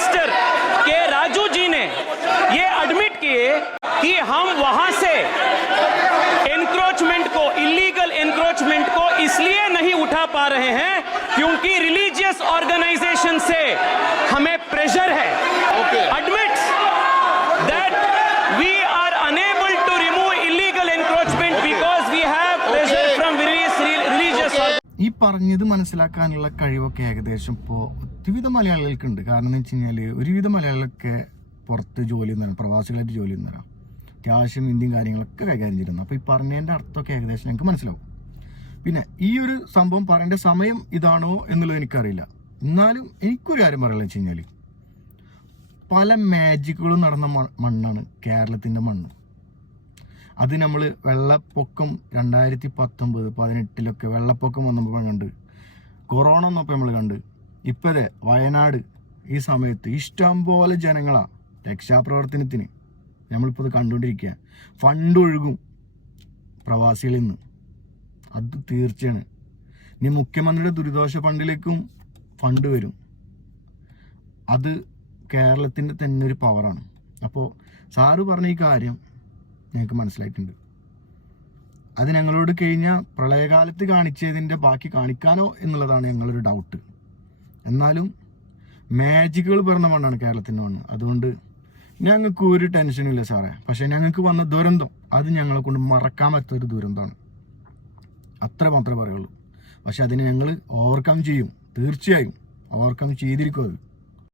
Minister के राजू जी ने ये एडमिट किए कि हम वहां से एनक्रोचमेंट को, इलीगल एनक्रोचमेंट को इसलिए नहीं उठा पा रहे हैं क्योंकि रिलीजियस ऑर्गेनाइजेशन से हमें प्रेशर है. Admits that we are unable to remove illegal encroachment because we have pressure from various religious. ഈ പറഞ്ഞത് മനസ്സിലാക്കാനുള്ള കഴിവൊക്കെ ഏകദേശം ഇപ്പോൾ ഒരുവിധ മലയാളികൾക്കുണ്ട്. കാരണം എന്ന് വെച്ച് കഴിഞ്ഞാൽ ഒരുവിധ മലയാളികളൊക്കെ പുറത്ത് ജോലി ചെയ്യുന്നവരാണ്, പ്രവാസികളായിട്ട് ജോലി ചെയ്യുന്നവരാണ്, അത്യാവശ്യം ഹിന്ദിയും കാര്യങ്ങളൊക്കെ കൈകാര്യം ചെയ്യുന്നു. അപ്പോൾ ഈ പറഞ്ഞതിൻ്റെ അർത്ഥമൊക്കെ ഏകദേശം ഞങ്ങൾക്ക് മനസ്സിലാവും. പിന്നെ ഈ ഒരു സംഭവം പറയേണ്ട സമയം ഇതാണോ എന്നുള്ളത് എനിക്കറിയില്ല. എന്നാലും എനിക്കൊരു കാര്യം പറയാനുള്ള വെച്ച് കഴിഞ്ഞാൽ പല മാജിക്കുകളും നടന്ന മണ്ണാണ് കേരളത്തിൻ്റെ മണ്ണ്. അത് നമ്മൾ വെള്ളപ്പൊക്കം 2019-18 വെള്ളപ്പൊക്കം വന്നപ്പോൾ കണ്ട്, കൊറോണ വന്നപ്പോൾ നമ്മൾ കണ്ട്, ഇപ്പോഴേ വയനാട് ഈ സമയത്ത് ഇഷ്ടം പോലെ ജനങ്ങളാണ് രക്ഷാപ്രവർത്തനത്തിന് നമ്മളിപ്പോൾ ഇത് കണ്ടുകൊണ്ടിരിക്കുക. ഫണ്ട് ഒഴുകും പ്രവാസികളിൽ നിന്ന്, അത് തീർച്ചയാണ്. ഇനി മുഖ്യമന്ത്രിയുടെ ദുരിതാശ്വാസ ഫണ്ടിലേക്കും ഫണ്ട് വരും. അത് കേരളത്തിൻ്റെ തന്നെ ഒരു പവറാണ്. അപ്പോൾ സാറ് പറഞ്ഞ ഈ കാര്യം ഞങ്ങൾക്ക് മനസ്സിലായിട്ടുണ്ട്. അത് ഞങ്ങളോട് കഴിഞ്ഞ പ്രളയകാലത്ത് കാണിച്ചതിൻ്റെ ബാക്കി കാണിക്കാനോ എന്നുള്ളതാണ് ഞങ്ങളൊരു ഡൗട്ട്. എന്നാലും മാജിക്കുകൾ പറഞ്ഞ മണ്ണാണ് കേരളത്തിൻ്റെ മണ്ണ്. അതുകൊണ്ട് ഞങ്ങൾക്ക് ഒരു ടെൻഷനും ഇല്ല സാറേ. പക്ഷേ ഞങ്ങൾക്ക് വന്ന ദുരന്തം അത് ഞങ്ങളെ കൊണ്ട് മറക്കാൻ പറ്റാത്തൊരു ദുരന്തമാണ്. അത്ര മാത്രമേ പറയുള്ളൂ. പക്ഷെ അതിനെ ഞങ്ങൾ ഓവർകം ചെയ്യും, തീർച്ചയായും ഓവർകം ചെയ്തിരിക്കും. അത്